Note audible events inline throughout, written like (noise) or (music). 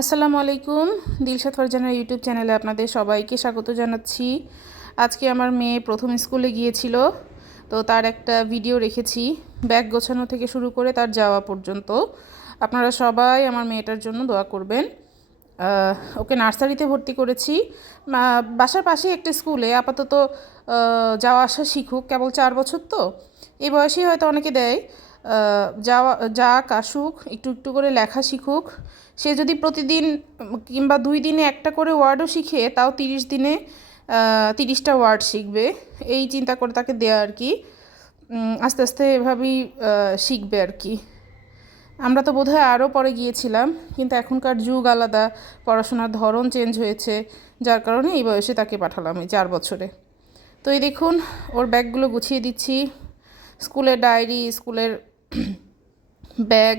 আসসালামু আলাইকুম, দিলশাদ ফারজানার ইউটিউব চ্যানেলে আপনাদের সবাইকে স্বাগত জানাচ্ছি। আজকে আমার মেয়ে প্রথম স্কুলে গিয়েছিল, তো তার একটা ভিডিও রেখেছি। ব্যাগ গোছানো থেকে শুরু করে তার যাওয়া পর্যন্ত। আপনারা সবাই আমার মেয়েটার জন্য দোয়া করবেন। ওকে নার্সারিতে ভর্তি করেছি। বাসার পাশেই একটা স্কুলে, আপাতত যাওয়া আসা শিখুক, কেবল চার বছর তো। এই বয়সেই হয়তো অনেকে দেয়। যাওয়া, যাক, আসুক, একটু একটু করে লেখা শিখুক। সে যদি প্রতিদিন, কিংবা দুই দিনে একটা করে ওয়ার্ডও শিখে, তাও তিরিশ দিনে তিরিশটা ওয়ার্ড শিখবে। এই চিন্তা করে তাকে দেয়া আর কি। আস্তে আস্তে এভাবেই শিখবে আর কি। আমরা তো বোধহয় আরও পরে গিয়েছিলাম, কিন্তু এখনকার যুগ আলাদা, পড়াশোনার ধরন চেঞ্জ হয়েছে, যার কারণে এই বয়সে তাকে পাঠালাম এই চার বছরে। তো এই দেখুন, ওর ব্যাগগুলো গুছিয়ে দিচ্ছি। স্কুলের ডায়েরি, স্কুলের (clears throat) ব্যাগ,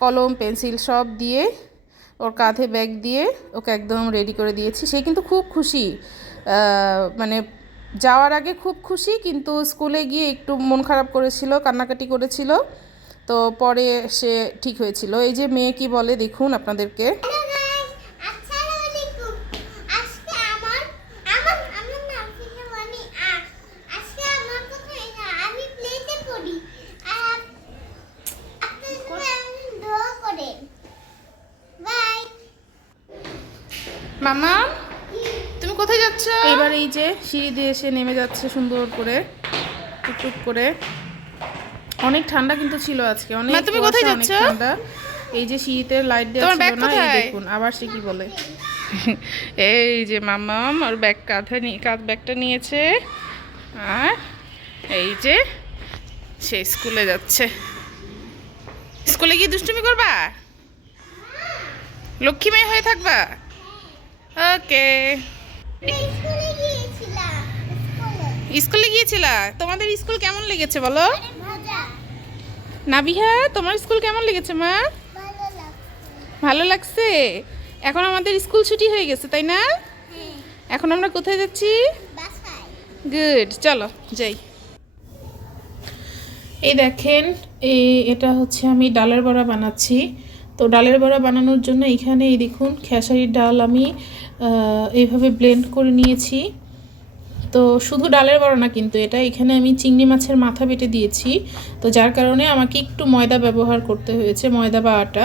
কলম, পেন্সিল সব দিয়ে ওর কাঁধে ব্যাগ দিয়ে ওকে একদম রেডি করে দিয়েছি। সে কিন্তু খুব খুশি। মানে যাওয়ার আগে খুব খুশি, কিন্তু স্কুলে গিয়ে একটু মন খারাপ করেছিল, কান্নাকাটি করেছিল। তো পরে সে ঠিক হয়েছিল। এই যে মেয়ে কি বলে, দেখুন আপনাদেরকে হ্যালো গাইস আসসালামু আলাইকুম আজকে আমার আমার আমার নাম থেকে মানে আজকে আমার কথা এটা আমি প্লেতে পড়ি আর আপনাদের আমি দোয়া করে বাই মামা তুমি কোথায় যাচ্ছ? এবার এই যে সিঁড়ি দিয়ে এসে নেমে যাচ্ছে সুন্দর করে টুকটুক করে। অনেক ঠান্ডা কিন্তু ছিল আজকে অনেক তুমি কোথায় যাচ্ছ? ঠান্ডা। এই যে সিঁড়িতে লাইট দেওয়া ছিল ব্যাগ না এই দেখুন আবার সে কি বলে? (laughs) এই যে মামাম ওর ব্যাগ কাঁধে নিয়ে কাঁধ ব্যাগটা নিয়েছে। আর এই যে সে স্কুলে যাচ্ছে। স্কুলে গিয়ে দুষ্টুমি করবা? লক্ষ্মী মেয়ে হয়ে থাকবা? ওকে স্কুলে গিয়েছিলা? তোমাদের স্কুল কেমন লেগেছে বলো? নাবিহা তোমার স্কুল কেমন লেগেছে মা? ভালো লাগছে। এখন আমাদের স্কুল ছুটি হয়ে গেছে তাই না? হ্যাঁ। এখন আমরা কোথায় যাচ্ছি? গুড চলো যাই। এই দেখেন এই এটা হচ্ছে আমি ডালের বড়া বানাচ্ছি। তো ডালের বড়া বানানোর জন্য এখানে এই দেখুন খেসারির ডাল আমি এইভাবে ব্লেন্ড করে নিয়েছি। তো শুধু ডালের বড়া না কিন্তু এটা এখানে আমি চিংড়ি মাছের মাথা বেটে দিয়েছি। তো যার কারণে আমাকে একটু ময়দা ব্যবহার করতে হয়েছে, ময়দা বা আটা।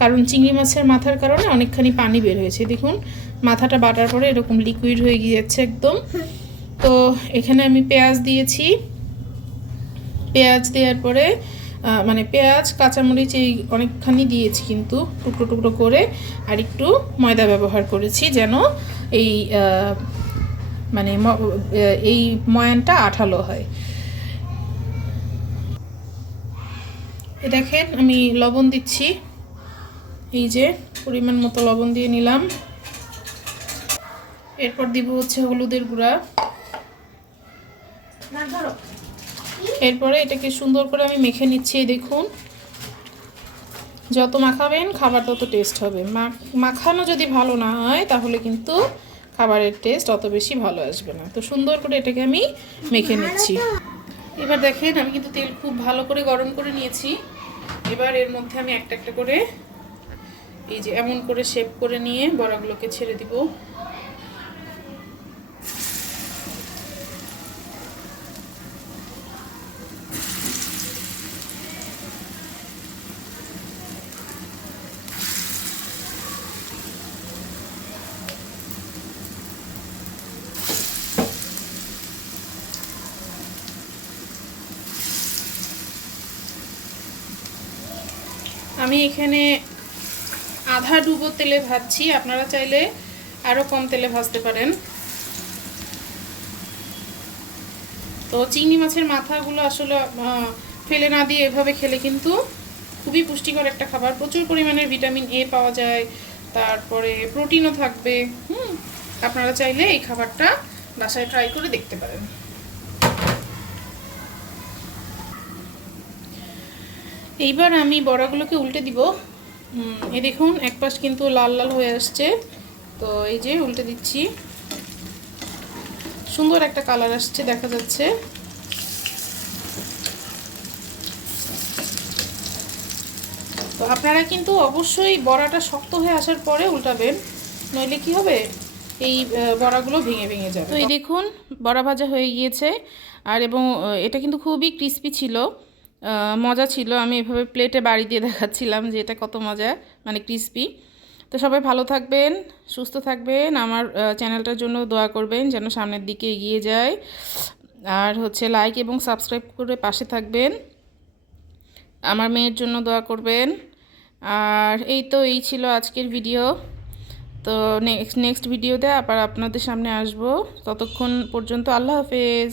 কারণ চিংড়ি মাছের মাথার কারণে অনেকখানি পানি বের হয়েছে। দেখুন, মাথাটা বাটার পরে এরকম লিকুইড হয়ে গিয়েছে একদম। তো এখানে আমি পেঁয়াজ দিয়েছি। পেঁয়াজ দেওয়ার পরে মানে পেঁয়াজ, কাঁচামরিচ এই অনেকখানি দিয়েছি কিন্তু টুকরো টুকরো করে আর একটু ময়দা ব্যবহার করেছি যেন এই মানে এই ময়ানটা আঠালো হয়। দেখেন আমি লবণ দিচ্ছি। এই যে পরিমাণ মতো লবণ দিয়ে নিলাম। এরপর দিব হচ্ছে হলুদের গুঁড়া। এরপরে এটাকে সুন্দর করে আমি মেখে নিচ্ছি দেখুন। যত মাখাবেন খাবার তত টেস্ট হবে। মাখানো যদি ভালো না হয়, তাহলে কিন্তু খাবারের টেস্ট অত বেশি ভালো আসবে না। তো সুন্দর করে এটাকে আমি মেখে নিচ্ছি। এবার দেখেন, আমি কিন্তু তেল খুব ভালো করে গরম করে নিয়েছি। এবার এর মধ্যে আমি একটা একটা করে এই যে এমন করে শেপ করে নিয়ে বড়াগুলোকে ছেড়ে দিব। আমি এখানে আধা ডুবো তেলে ভাজছি। আপনারা চাইলে আরও কম তেলে ভাজতে পারেন। তো চিংড়ি মাছের মাথাগুলো আসলে ফেলে না দিয়ে এভাবে খেলে কিন্তু খুবই পুষ্টিকর একটা খাবার। প্রচুর পরিমাণের ভিটামিন এ পাওয়া যায়, তারপরে প্রোটিনও থাকবে। হুম, আপনারা চাইলে এই খাবারটা বাসায় ট্রাই করে দেখতে পারেন। এইবার আমি বড়াগুলোকে উল্টে দিব। এই দেখুন, এক পাশ কিন্তু লাল লাল হয়ে আসছে। তো এই যে উল্টে দিচ্ছি। সুন্দর একটা কালার আসছে, দেখা যাচ্ছে। তো আপনারা কিন্তু অবশ্যই বড়াটা শক্ত হয়ে আসার পরে উল্টাবেন। নইলে কি হবে? এই বড়াগুলো ভেঙে ভেঙে যাবে। তো এই দেখুন, বড়া ভাজা হয়ে গিয়েছে। আর এবং এটা কিন্তু খুবই ক্রিস্পি ছিল। মজা ছিল। আমি এভাবে প্লেটে বাড়ি দিয়ে দেখাচ্ছিলাম যে এটা কত মজা মানে ক্রিস্পি তো সবাই ভালো থাকবেন, সুস্থ থাকবেন। আমার চ্যানেলটার জন্য দোয়া করবেন যেন সামনের দিকে এগিয়ে যায়। আর হচ্ছে লাইক এবং সাবস্ক্রাইব করে পাশে থাকবেন। আমার মেয়ের জন্য দোয়া করবেন। আর এই তো, এই ছিল আজকের ভিডিও তো নেক্সট নেক্সট ভিডিওতে আবার আপনাদের সামনে আসব। ততক্ষণ পর্যন্ত আল্লাহ হাফেজ।